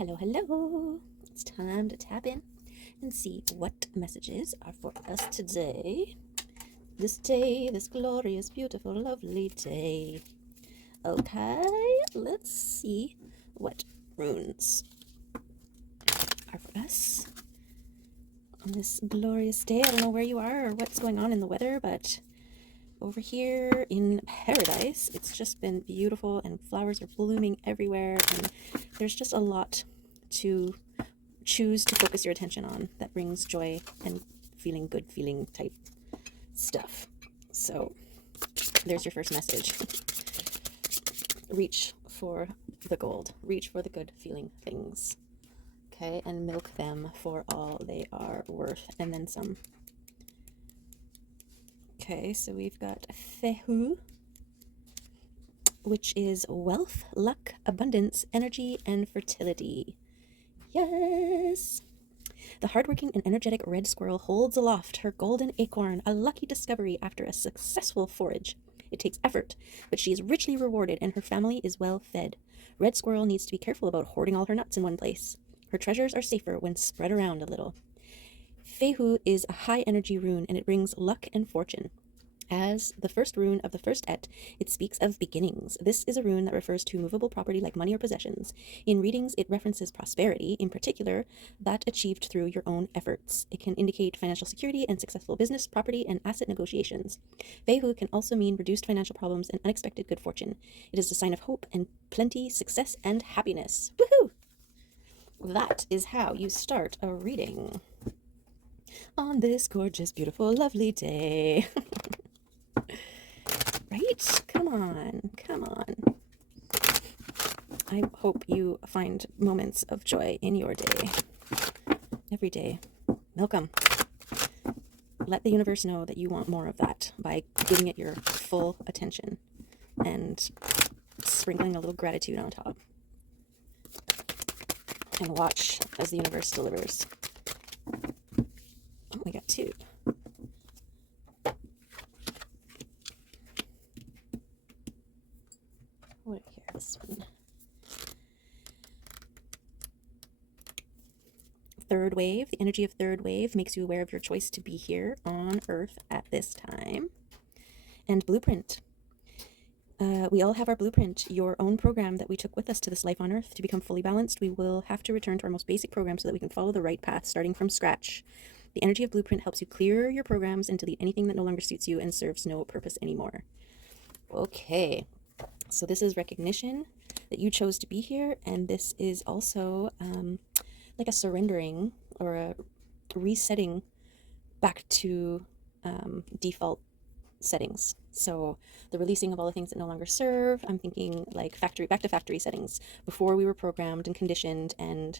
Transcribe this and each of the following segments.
Hello, hello. It's time to tap in and see what messages are for us today. This day, this glorious, beautiful, lovely day. Okay, let's see what runes are for us on this glorious day. I don't know where you are or what's going on in the weather, but over here in paradise, it's just been beautiful and flowers are blooming everywhere, and there's just a lot to choose to focus your attention on that brings joy and feeling good feeling type stuff. So there's your first message. Reach for the gold. Reach for the good feeling things. Okay, and milk them for all they are worth, and then some. Okay, so we've got Fehu, which is wealth, luck, abundance, energy, and fertility. Yes! The hardworking and energetic red squirrel holds aloft her golden acorn, a lucky discovery after a successful forage. It takes effort, but she is richly rewarded and her family is well fed. Red squirrel needs to be careful about hoarding all her nuts in one place. Her treasures are safer when spread around a little. Fehu is a high energy rune and it brings luck and fortune. As the first rune of the first et, it speaks of beginnings. This is a rune that refers to movable property like money or possessions. In readings, it references prosperity, in particular, that achieved through your own efforts. It can indicate financial security and successful business, property, and asset negotiations. Fehu can also mean reduced financial problems and unexpected good fortune. It is a sign of hope and plenty, success, and happiness. Woohoo! That is how you start a reading on this gorgeous, beautiful, lovely day. Right? Come on, come on. I hope you find moments of joy in your day. Every day. Milk 'em. Let the universe know that you want more of that by giving it your full attention and sprinkling a little gratitude on top. And watch as the universe delivers. Oh, we got two. What here? This one. Third wave. The energy of third wave makes you aware of your choice to be here on Earth at this time. And blueprint. We all have our blueprint, your own program that we took with us to this life on Earth. To become fully balanced, we will have to return to our most basic program so that we can follow the right path, starting from scratch. The energy of blueprint helps you clear your programs and delete anything that no longer suits you and serves no purpose anymore. Okay, so this is recognition that you chose to be here, and this is also like a surrendering or a resetting back to default settings. So the releasing of all the things that no longer serve. I'm thinking like back to factory settings before we were programmed and conditioned and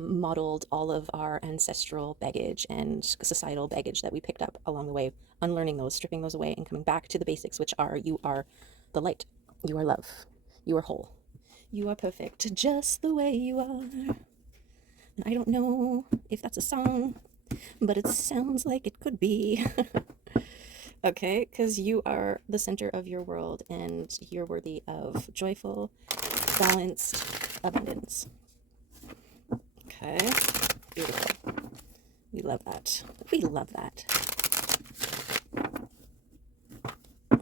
modeled all of our ancestral baggage and societal baggage that we picked up along the way, unlearning those, stripping those away, and coming back to the basics, which are you are the light, you are love, you are whole, you are perfect just the way you are. And I don't know if that's a song, but it sounds like it could be. Okay, because you are the center of your world and you're worthy of joyful, balanced abundance. Okay, beautiful. We love that. We love that.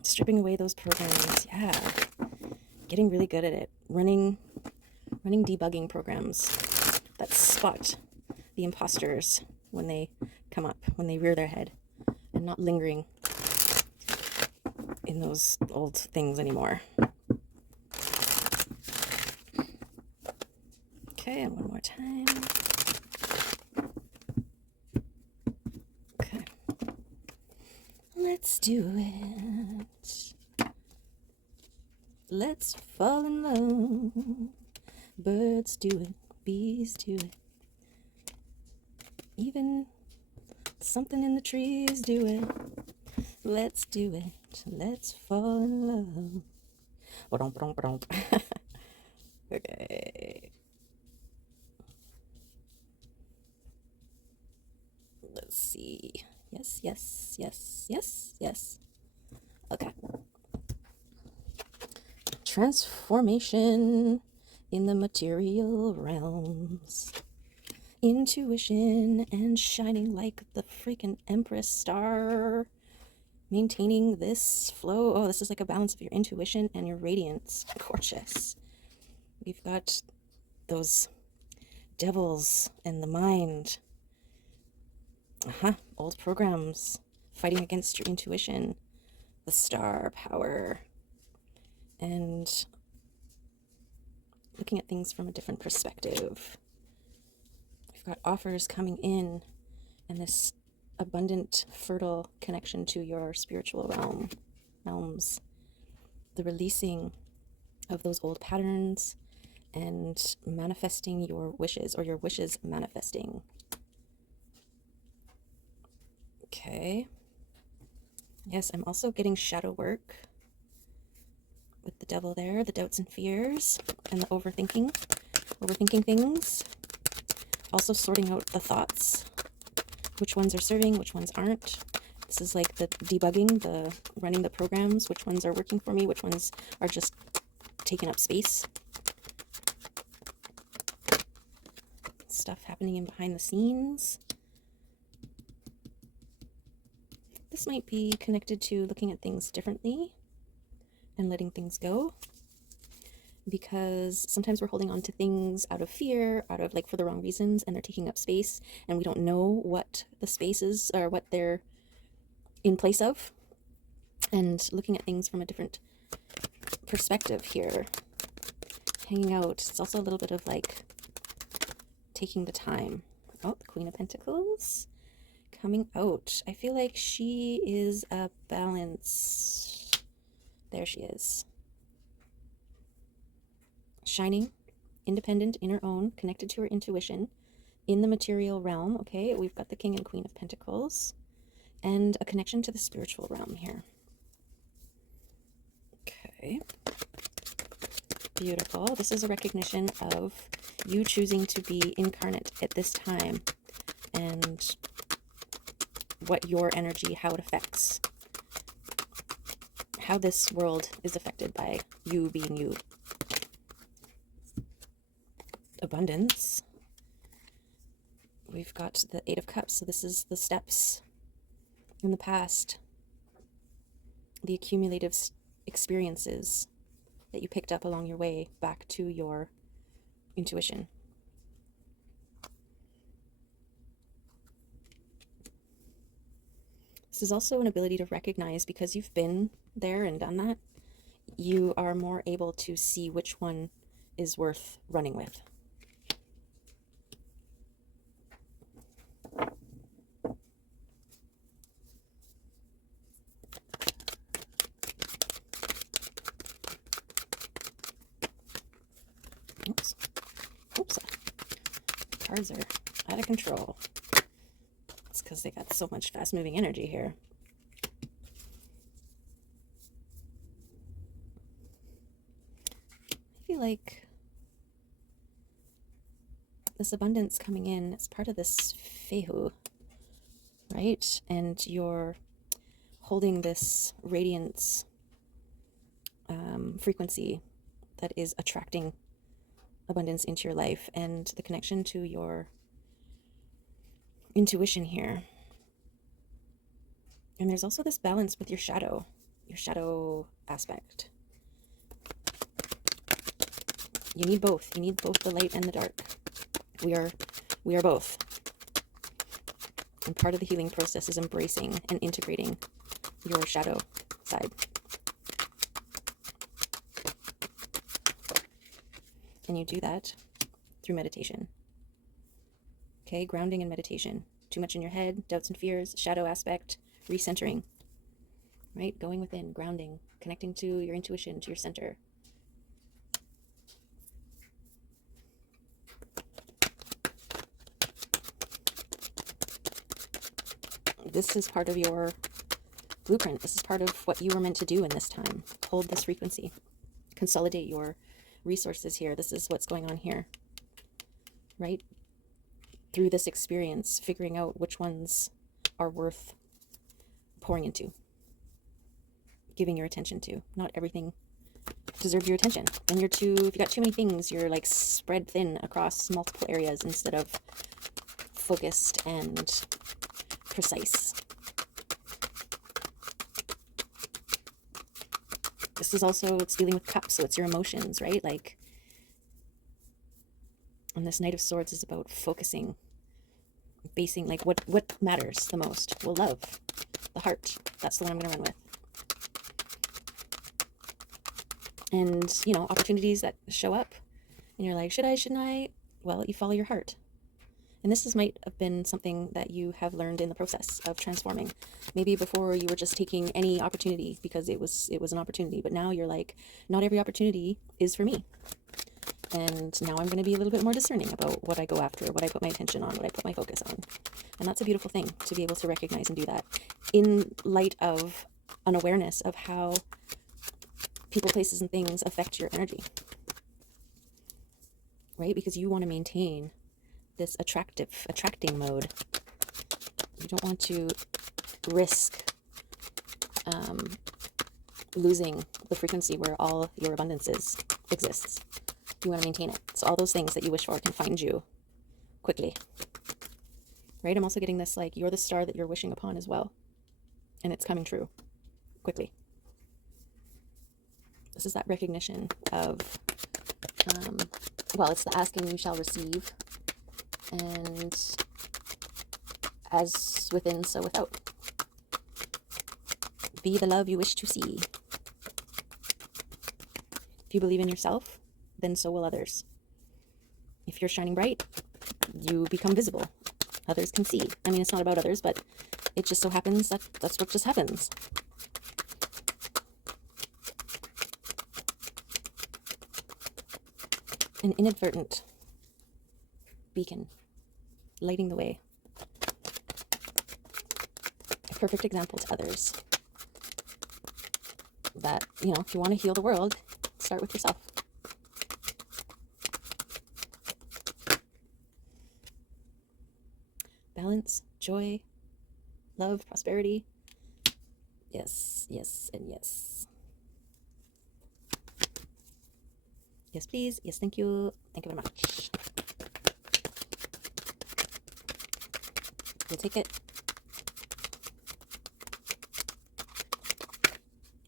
Stripping away those programs, yeah. Getting really good at it. Running debugging programs that spot the imposters when they come up, when they rear their head, and not lingering in those old things anymore. Okay, and one more time. Okay. Let's do it. Let's fall in love. Birds do it, bees do it. Even something in the trees do it. Let's do it. Let's fall in love. Okay. Let's see. Yes, yes, yes, yes, yes. Okay. Transformation in the material realms. Intuition and shining like the freaking Empress star. Maintaining this flow. Oh, this is like a balance of your intuition and your radiance. Gorgeous. We've got those devils in the mind. Old programs fighting against your intuition. The star power. And looking at things from a different perspective. We've got offers coming in and this abundant, fertile connection to your spiritual realms. The releasing of those old patterns and manifesting your wishes, or your wishes manifesting. Okay. Yes, I'm also getting shadow work with the devil there, the doubts and fears, and the overthinking things. Also sorting out the thoughts, which ones are serving, which ones aren't. This is like the debugging, the running the programs, which ones are working for me, which ones are just taking up space. Stuff happening in behind the scenes. This might be connected to looking at things differently and letting things go, because sometimes we're holding on to things out of fear, out of like for the wrong reasons, and they're taking up space and we don't know what the spaces or what they're in place of. And looking at things from a different perspective here, hanging out. It's also a little bit of like taking the time. Oh, the Queen of Pentacles coming out. I feel like she is a balance. There she is. Shining, independent in her own, connected to her intuition, in the material realm. Okay, we've got the King and Queen of Pentacles, and a connection to the spiritual realm here. Okay. Beautiful. This is a recognition of you choosing to be incarnate at this time, and what your energy, how it affects, how this world is affected by you being you. Abundance. We've got the Eight of Cups. So this is the steps in the past, the accumulative experiences that you picked up along your way back to your intuition. This is also an ability to recognize, because you've been there and done that, you are more able to see which one is worth running with. Oops. Cards are out of control. It's because they got so much fast-moving energy here. I feel like this abundance coming in is part of this fehu, right? And you're holding this radiance frequency that is attracting abundance into your life, and the connection to your intuition here. And there's also this balance with your shadow aspect. You need both. You need both the light and the dark. We are both. And part of the healing process is embracing and integrating your shadow side. And you do that through meditation. Okay, grounding and meditation. Too much in your head, doubts and fears, shadow aspect, recentering. Right? Going within, grounding, connecting to your intuition, to your center. This is part of your blueprint. This is part of what you were meant to do in this time. Hold this frequency. Consolidate your resources here. This is what's going on here. Right? Through this experience, figuring out which ones are worth pouring into, giving your attention to. Not everything deserve your attention. And if you got too many things, you're like spread thin across multiple areas instead of focused and precise. This is also, it's dealing with cups, so it's your emotions, right? Like, and this Knight of Swords is about focusing, basing, like what matters the most. Well, love, the heart, that's the one I'm going to run with. And, you know, opportunities that show up and you're like, should I, shouldn't I? Well, you follow your heart. And this might have been something that you have learned in the process of transforming. Maybe before you were just taking any opportunity because it was an opportunity, but now you're like, not every opportunity is for me. And now I'm going to be a little bit more discerning about what I go after, what I put my attention on, what I put my focus on. And that's a beautiful thing, to be able to recognize and do that in light of an awareness of how people, places, and things affect your energy, right? Because you want to maintain this attracting mode. You don't want to risk losing the frequency where all your abundance exists. You want to maintain it. So all those things that you wish for can find you quickly, right? I'm also getting this, like, you're the star that you're wishing upon as well. And it's coming true quickly. This is that recognition of, well, it's the ask and you shall receive. And as within, so without. Be the love you wish to see. If you believe in yourself, then so will others. If you're shining bright, you become visible. Others can see. I mean, it's not about others, but it just so happens that that's what just happens. An inadvertent beacon, lighting the way. A perfect example to others. That, you know, if you want to heal the world, start with yourself. Balance, joy, love, prosperity. Yes, yes, and yes. Yes, please. Yes, thank you. Thank you very much. We'll take it.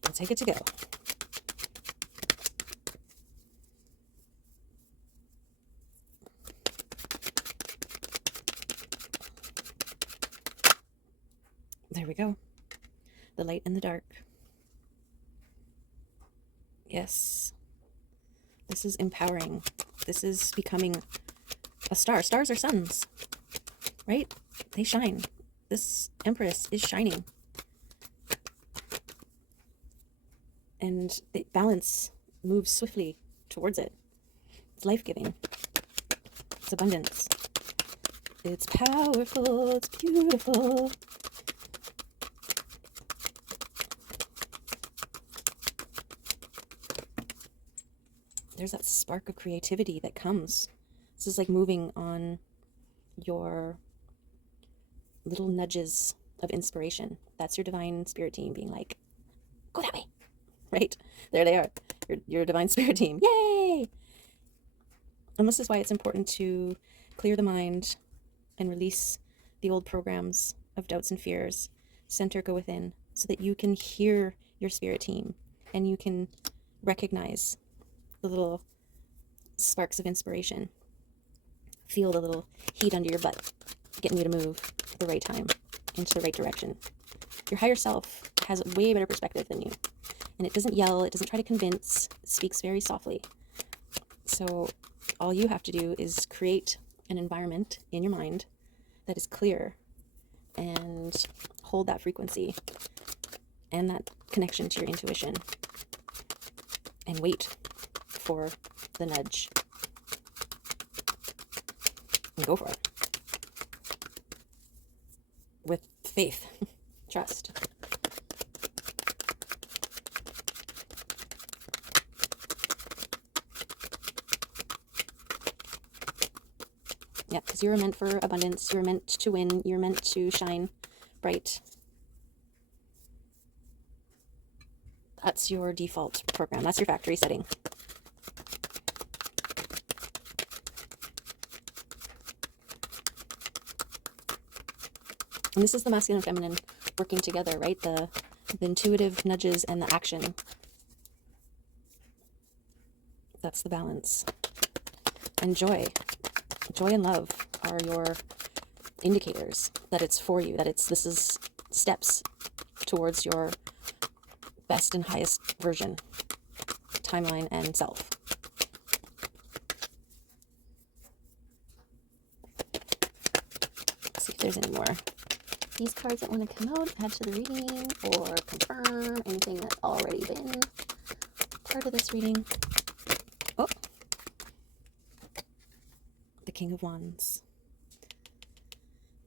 We'll take it to go. There we go. The light and the dark. Yes. This is empowering. This is becoming a star. Stars are suns, right? They shine. This Empress is shining. And the balance moves swiftly towards it. It's life-giving. It's abundance. It's powerful. It's beautiful. There's that spark of creativity that comes. This is like moving on your little nudges of inspiration. That's your divine spirit team being like, go that way, right? There they are, your divine spirit team. Yay! And this is why it's important to clear the mind and release the old programs of doubts and fears. Center, go within, so that you can hear your spirit team and you can recognize the little sparks of inspiration. Feel the little heat under your butt, getting you to move at the right time, into the right direction. Your higher self has a way better perspective than you. And it doesn't yell, it doesn't try to convince, it speaks very softly. So all you have to do is create an environment in your mind that is clear and hold that frequency and that connection to your intuition and wait for the nudge and go for it with faith, trust. Yeah, because you were meant for abundance, you were meant to win, you're meant to shine bright. That's your default program. That's your factory setting. And this is the masculine and feminine working together, right? The intuitive nudges and the action. That's the balance. And joy and love are your indicators that it's for you, that this is steps towards your best and highest version, timeline, and self. Let's see if there's any more. These cards that want to come out, add to the reading, or confirm anything that's already been part of this reading. Oh, the King of Wands.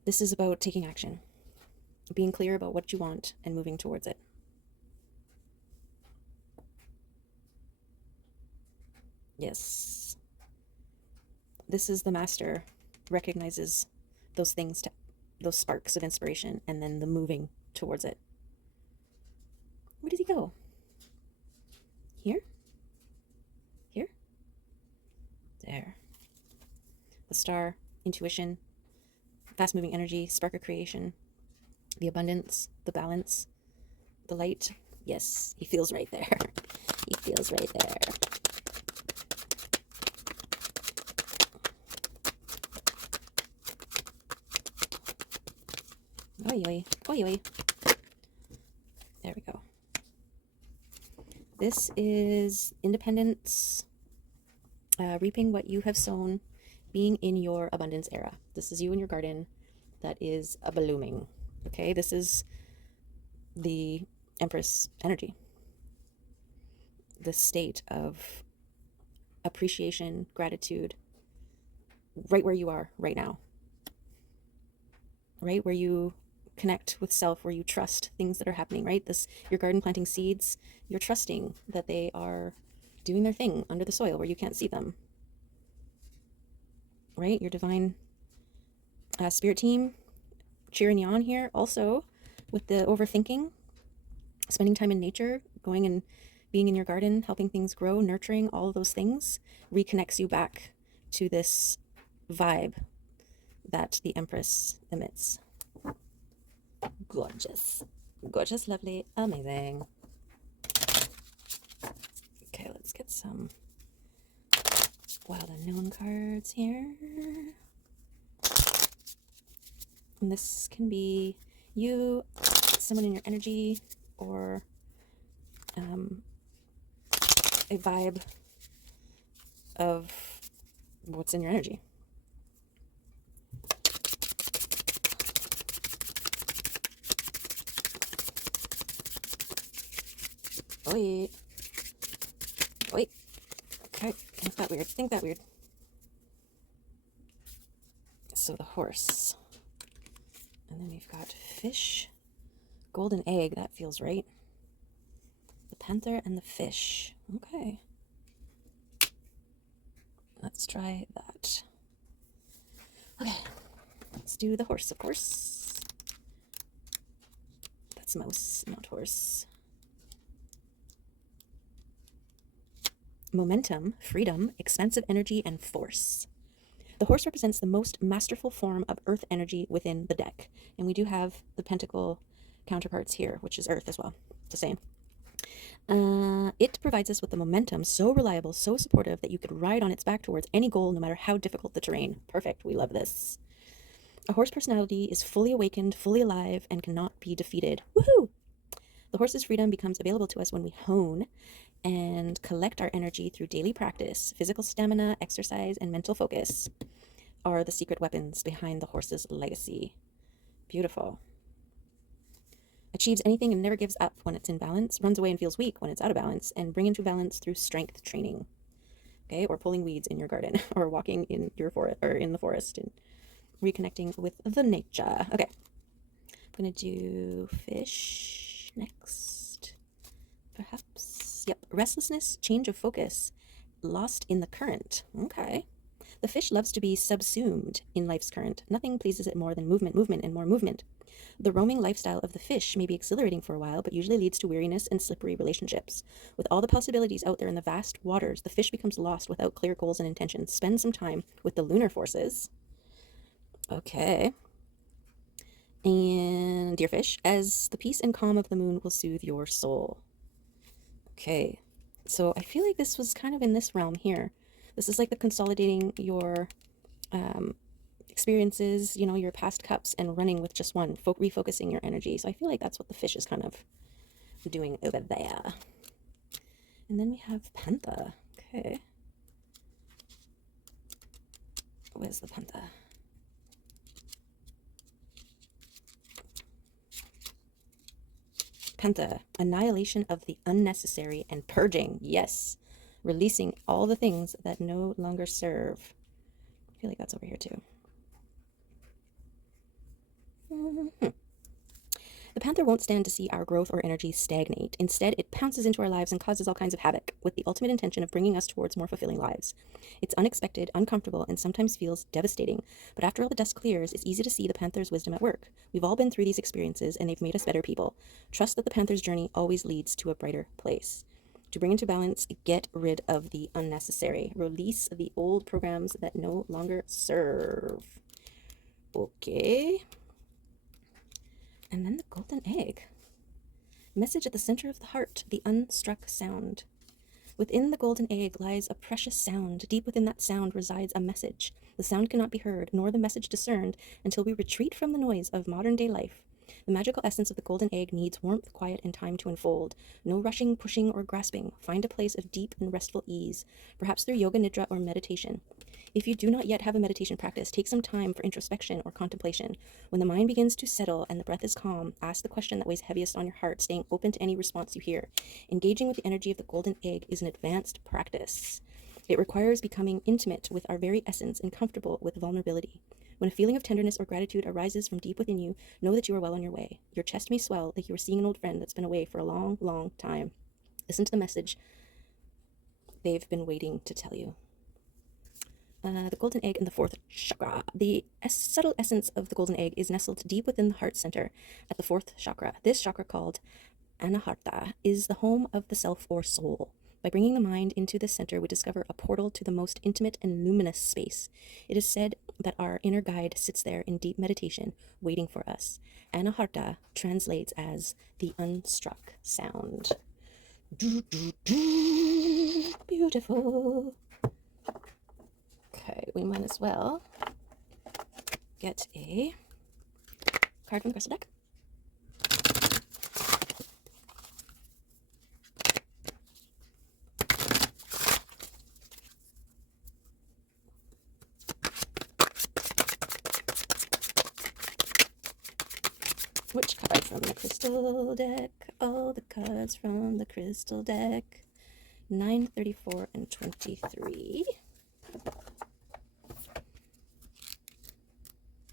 This is about taking action, being clear about what you want and moving towards it. Yes. This is the master, recognizes those things, those sparks of inspiration, and then the moving towards it. Where did he go? Here? Here? There. The star, intuition, fast-moving energy, spark of creation, the abundance, the balance, the light. Yes, he feels right there. He feels right there. Oi, oi, oi, oi. There we go. This is independence, reaping what you have sown, being in your abundance era. This is you in your garden that is a blooming. Okay, this is the Empress energy. The state of appreciation, gratitude, right where you are right now. Right where you connect with self, where you trust things that are happening, right? Your garden planting seeds, you're trusting that they are doing their thing under the soil where you can't see them. Right? Your divine spirit team cheering you on here. Also, with the overthinking, spending time in nature, going and being in your garden, helping things grow, nurturing, all of those things reconnects you back to this vibe that the Empress emits. Gorgeous. Gorgeous, lovely, amazing. Okay, let's get some wild unknown cards here. And this can be you, someone in your energy, or a vibe of what's in your energy. Wait. Wait. Okay. Think that weird. Think that weird. So the horse. And then we've got fish. Golden egg. That feels right. The panther and the fish. Okay. Let's try that. Okay. Let's do the horse, of course. That's mouse, not horse. Momentum, freedom, expansive energy, and force. The horse represents the most masterful form of earth energy within the deck. And we do have the pentacle counterparts here, which is earth as well. It's the same. It provides us with the momentum, so reliable, so supportive that you could ride on its back towards any goal, no matter how difficult the terrain. Perfect. We love this. A horse personality is fully awakened, fully alive, and cannot be defeated. Woohoo! The horse's freedom becomes available to us when we hone and collect our energy through daily practice. Physical stamina, exercise, and mental focus are the secret weapons behind the horse's legacy. Beautiful. Achieves anything and never gives up when it's in balance, runs away and feels weak when it's out of balance, and bring into balance through strength training. Okay, or pulling weeds in your garden, or walking in your forest, or in the forest, and reconnecting with the nature. Okay, I'm gonna do fish next, perhaps. Yep, restlessness, change of focus, lost in the current. Okay, The fish loves to be subsumed in life's current. Nothing pleases it more than movement, movement, and more movement. The roaming lifestyle of the fish may be exhilarating for a while, but usually leads to weariness and slippery relationships. With all the possibilities out there in the vast waters, the fish becomes lost without clear goals and intentions. Spend some time with the lunar forces. Okay. And dear fish, as the peace and calm of the moon will soothe your soul. Okay. So I feel like this was kind of in this realm here. This is like the consolidating your experiences, you know, your past cups, and running with just one, refocusing your energy. So I feel like that's what the fish is kind of doing over there. And then we have Panther. Okay. Where's the Panther? Panther, annihilation of the unnecessary and purging. Yes. Releasing all the things that no longer serve. I feel like that's over here too. The panther won't stand to see our growth or energy stagnate. Instead, it pounces into our lives and causes all kinds of havoc, with the ultimate intention of bringing us towards more fulfilling lives. It's unexpected, uncomfortable, and sometimes feels devastating, but after all the dust clears, it's easy to see the panther's wisdom at work. We've all been through these experiences, and they've made us better people. Trust that the panther's journey always leads to a brighter place. To bring into balance, get rid of the unnecessary. Release the old programs that no longer serve. Okay. And then the golden egg. Message at the center of the heart, the unstruck sound. Within the golden egg lies a precious sound. Deep within that sound resides a message. The sound cannot be heard, nor the message discerned, until we retreat from the noise of modern-day life. The magical essence of the golden egg needs warmth, quiet, and time to unfold. No rushing, pushing, or grasping. Find a place of deep and restful ease, perhaps through yoga nidra or meditation. If you do not yet have a meditation practice, take some time for introspection or contemplation. When the mind begins to settle and the breath is calm, ask the question that weighs heaviest on your heart, staying open to any response you hear. Engaging with the energy of the golden egg is an advanced practice. It requires becoming intimate with our very essence and comfortable with vulnerability. When a feeling of tenderness or gratitude arises from deep within you, know that you are well on your way. Your chest may swell like you are seeing an old friend that's been away for a long, long time. Listen to the message they've been waiting to tell you. The golden egg in the fourth chakra. The subtle essence of the golden egg is nestled deep within the heart center at the fourth chakra. This chakra, called Anahata, is the home of the self or soul. By bringing the mind into this center, we discover a portal to the most intimate and luminous space. It is said that our inner guide sits there in deep meditation, waiting for us. Anahata translates as the unstruck sound. Beautiful. Okay, we might as well get a card from the crystal deck. Which card from the crystal deck? All the cards from the crystal deck. 9, 34, and 23.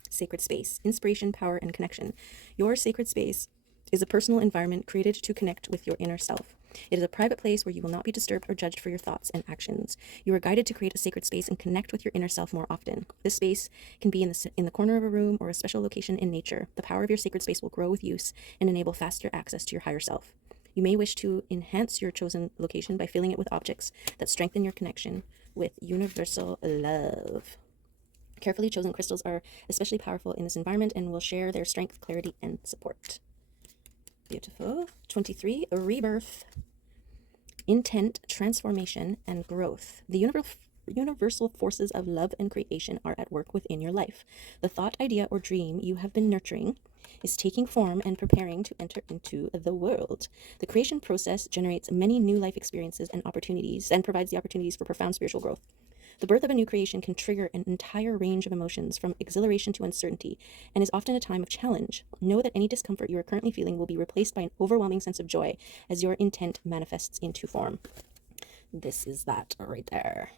Sacred space, inspiration, power, and connection. Your sacred space is a personal environment created to connect with your inner self. It is a private place where you will not be disturbed or judged for your thoughts and actions. You are guided to create a sacred space and connect with your inner self more often. This space can be in the corner of a room or a special location in nature. The power of your sacred space will grow with use and enable faster access to your higher self. You may wish to enhance your chosen location by filling it with objects that strengthen your connection with universal love. Carefully chosen crystals are especially powerful in this environment and will share their strength, clarity, and support. Beautiful. 23, a rebirth. Intent, transformation, and growth. The universal forces of love and creation are at work within your life. The thought, idea, or dream you have been nurturing is taking form and preparing to enter into the world. The creation process generates many new life experiences and opportunities and provides the opportunities for profound spiritual growth. The birth of a new creation can trigger an entire range of emotions, from exhilaration to uncertainty, and is often a time of challenge. Know that any discomfort you are currently feeling will be replaced by an overwhelming sense of joy as your intent manifests into form. This is that right there.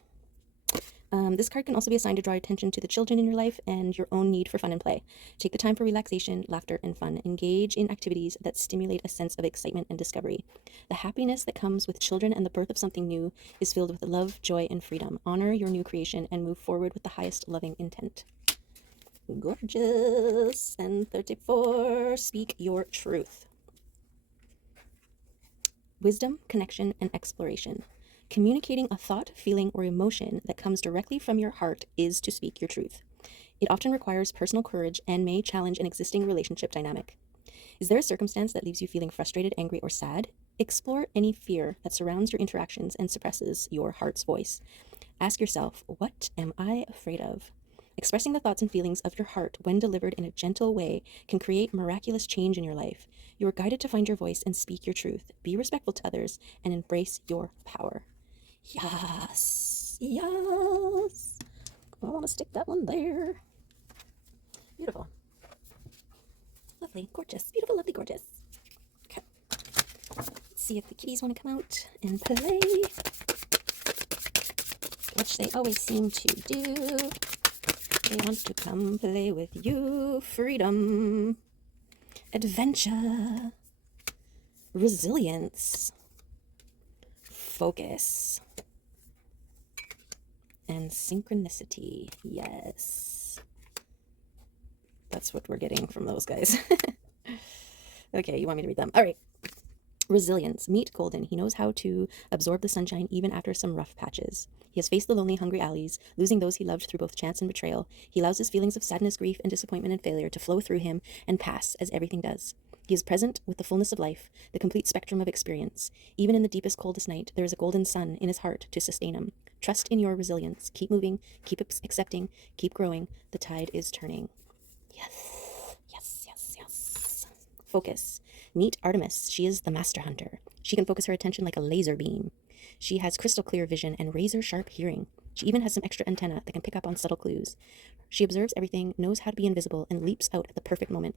This card can also be assigned to draw attention to the children in your life and your own need for fun and play. Take the time for relaxation, laughter, and fun. Engage in activities that stimulate a sense of excitement and discovery. The happiness that comes with children and the birth of something new is filled with love, joy, and freedom. Honor your new creation and move forward with the highest loving intent. Gorgeous. And 34, speak your truth. Wisdom, connection, and exploration. Communicating a thought, feeling, or emotion that comes directly from your heart is to speak your truth. It often requires personal courage and may challenge an existing relationship dynamic. Is there a circumstance that leaves you feeling frustrated, angry, or sad? Explore any fear that surrounds your interactions and suppresses your heart's voice. Ask yourself, what am I afraid of? Expressing the thoughts and feelings of your heart when delivered in a gentle way can create miraculous change in your life. You are guided to find your voice and speak your truth. Be respectful to others and embrace your power. Yes, yes. I want to stick that one there. Beautiful. Lovely, gorgeous, beautiful, lovely, gorgeous. Okay. Let's see if the kitties want to come out and play, which they always seem to do. They want to come play with you. Freedom, adventure, resilience, focus, and synchronicity. Yes. That's what we're getting from those guys. Okay, you want me to read them? All right. Resilience. Meet Golden. He knows how to absorb the sunshine even after some rough patches. He has faced the lonely, hungry alleys, losing those he loved through both chance and betrayal. He allows his feelings of sadness, grief, and disappointment and failure to flow through him and pass, as everything does. He is present with the fullness of life, the complete spectrum of experience. Even in the deepest, coldest night, there is a golden sun in his heart to sustain him. Trust in your resilience. Keep moving, keep accepting, keep growing. The tide is turning. Yes, yes, yes, yes. Focus. Meet Artemis. She is the master hunter. She can focus her attention like a laser beam. She has crystal clear vision and razor sharp hearing. She even has some extra antenna that can pick up on subtle clues. She observes everything, knows how to be invisible, and leaps out at the perfect moment.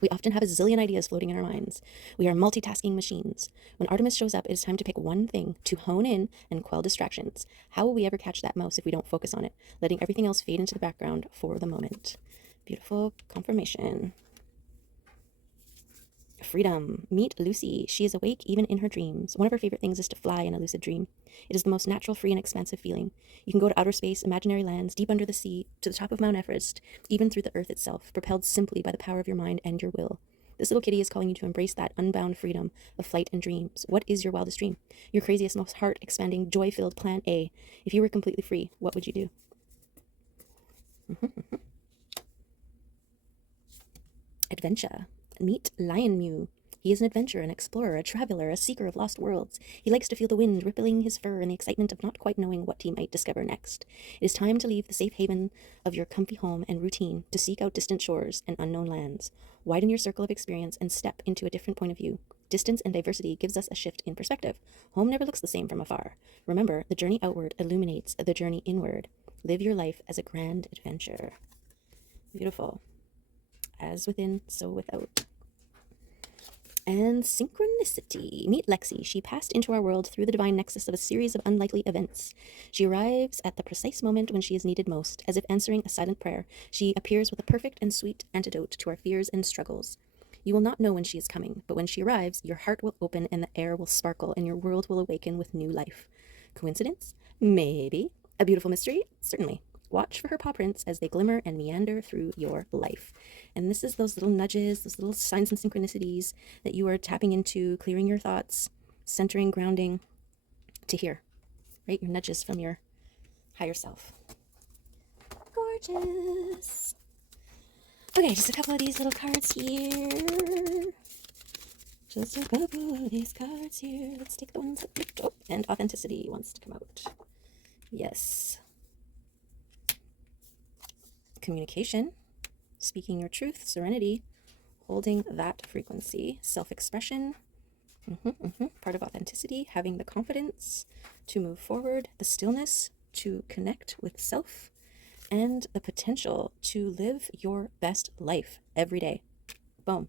We often have a zillion ideas floating in our minds. We are multitasking machines. When Artemis shows up, it is time to pick one thing to hone in and quell distractions. How will we ever catch that mouse if we don't focus on it, letting everything else fade into the background for the moment? Beautiful confirmation. Freedom. Meet Lucy. She is awake even in her dreams. One of her favorite things is to fly in a lucid dream. It is the most natural, free, and expansive feeling. You can go to outer space, imaginary lands, deep under the sea, to the top of Mount Everest, even through the earth itself, propelled simply by the power of your mind and your will. This little kitty is calling you to embrace that unbound freedom of flight and dreams. What is your wildest dream? Your craziest, most heart-expanding, joy-filled plan A. If you were completely free, what would you do? Adventure. Meet Lion Mew. He is an adventurer, an explorer, a traveler, a seeker of lost worlds. He likes to feel the wind rippling his fur and the excitement of not quite knowing what he might discover next. It is time to leave the safe haven of your comfy home and routine to seek out distant shores and unknown lands. Widen your circle of experience and step into a different point of view. Distance and diversity gives us a shift in perspective. Home never looks the same from afar. Remember, the journey outward illuminates the journey inward. Live your life as a grand adventure. Beautiful. As within, so without. And synchronicity. Meet Lexi. She passed into our world through the divine nexus of a series of unlikely events. She arrives at the precise moment when she is needed most. As if answering a silent prayer, she appears with a perfect and sweet antidote to our fears and struggles. You will not know when she is coming, but when she arrives, your heart will open and the air will sparkle and your world will awaken with new life. Coincidence? Maybe. A beautiful mystery? Certainly. Watch for her paw prints as they glimmer and meander through your life. And this is those little nudges, those little signs and synchronicities that you are tapping into, clearing your thoughts, centering, grounding to hear, right? Your nudges from your higher self. Gorgeous. Okay, just a couple of these little cards here. Just a couple of these cards here. Let's take the ones that picked up. And authenticity wants to come out. Yes. Communication, speaking your truth, serenity, holding that frequency, self-expression, part of authenticity, having the confidence to move forward, the stillness to connect with self, and the potential to live your best life every day. Boom.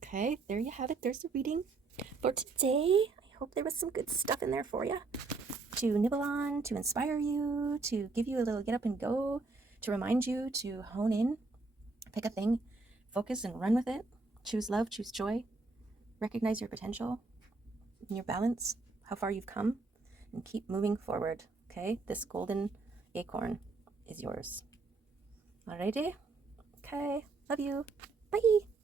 Okay, there you have it. There's the reading for today. I hope there was some good stuff in there for you. to nibble on, to inspire you, to give you a little get up and go, to remind you to hone in, pick a thing, focus and run with it. Choose love, choose joy, recognize your potential and your balance, how far you've come, and keep moving forward. Okay, this golden acorn is yours. Alrighty? Okay, love you. Bye.